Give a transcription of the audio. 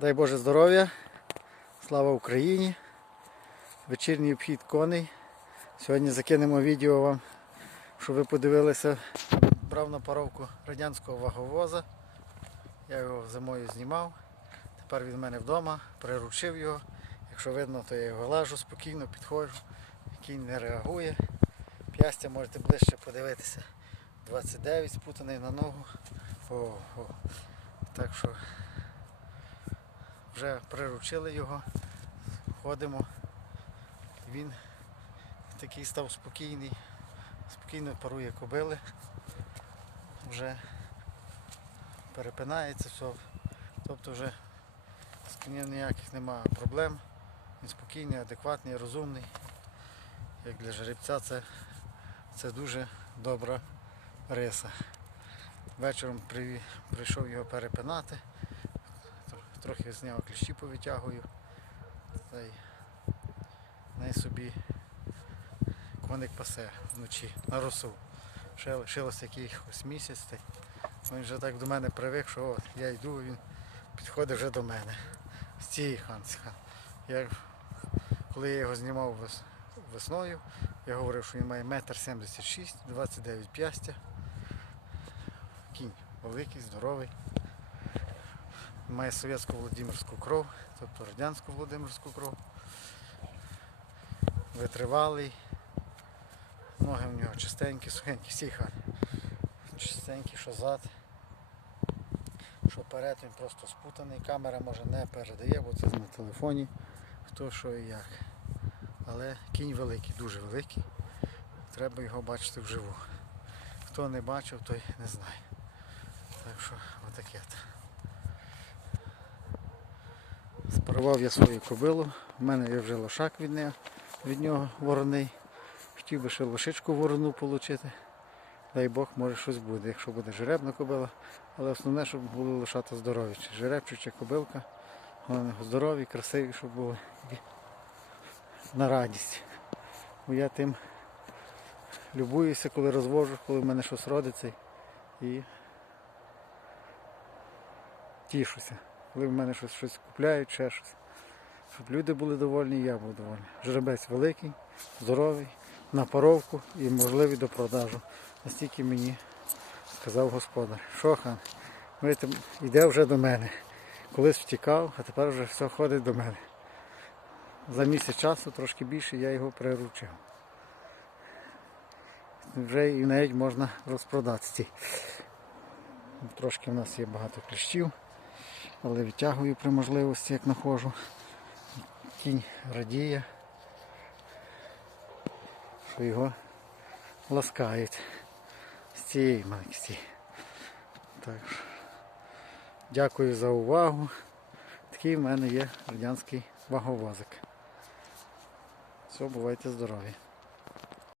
Дай Боже здоров'я, слава Україні. Вечірній обхід коней. Сьогодні закинемо відео вам, щоб ви подивилися. Брав на паровку радянського ваговоза. Я його зимою знімав. Тепер він в мене вдома, приручив його. Якщо видно, то я його лажу спокійно, підходжу. Кінь не реагує. П'ястя можете ближче подивитися. 29 спутаний на ногу. О, о. Так що вже приручили його, ходимо. Він такий став спокійний, спокійно парує кобили, вже перепинається все. Тобто вже з конем ніяких немає проблем. Він спокійний, адекватний, розумний. Як для жеребця це, це дуже добра риса. Вечором при- прийшов його перепинати. Тр- Трохи зняв кліщі повитягую. Та й собі коник пасе вночі на росу. Ще якийсь місяць. Він вже так до мене привик, що от, я йду, він підходить вже до мене. З цієї ханці. Я, коли я його знімав вес- весною, я говорив, що він має метр 76, 29 п'ястя. Кінь великий, здоровий. Має совєтську Володимирську кров, тобто радянську Володимирську кров. Витривалий. Ноги в нього чистенькі, сухенькі, всі гарні. Чистенькі, що зад. Що перед він просто спутаний. Камера може не передає, бо це на телефоні. Хто що і як. Але кінь великий, дуже великий. Треба його бачити вживу. Хто не бачив, той не знає. Так що отаке. то. Спарував я свою кобилу. У мене є вже лошак від, неї, від нього вороний. Хотів би ще лошичку ворону отримати. Дай Бог, може щось буде, якщо буде жеребна кобила. Але основне, щоб були лошата здорові. Чи жеребчуча кобилка. Головне, здорові, красиві, щоб були. На радість. Бо я тим любуюся, коли розвожу, коли в мене щось родиться. І тішуся. Коли в мене щось, щось купляють, ще щось. Щоб люди були довольні, я був довольний. Жеребець великий, здоровий, на паровку і можливий до продажу. Настільки мені сказав господар. Шохан, видите, йде вже до мене. Колись втікав, а тепер вже все ходить до мене. За місяць часу, трошки більше, я його приручив. Вже і навіть можна розпродати. Трошки в нас є багато кліщів, але відтягую при можливості, як знаходжу. Кінь радіє, що його ласкають з цієї манкісті. Так що, дякую за увагу. Такий в мене є радянський ваговозик. Все, бувайте здорові.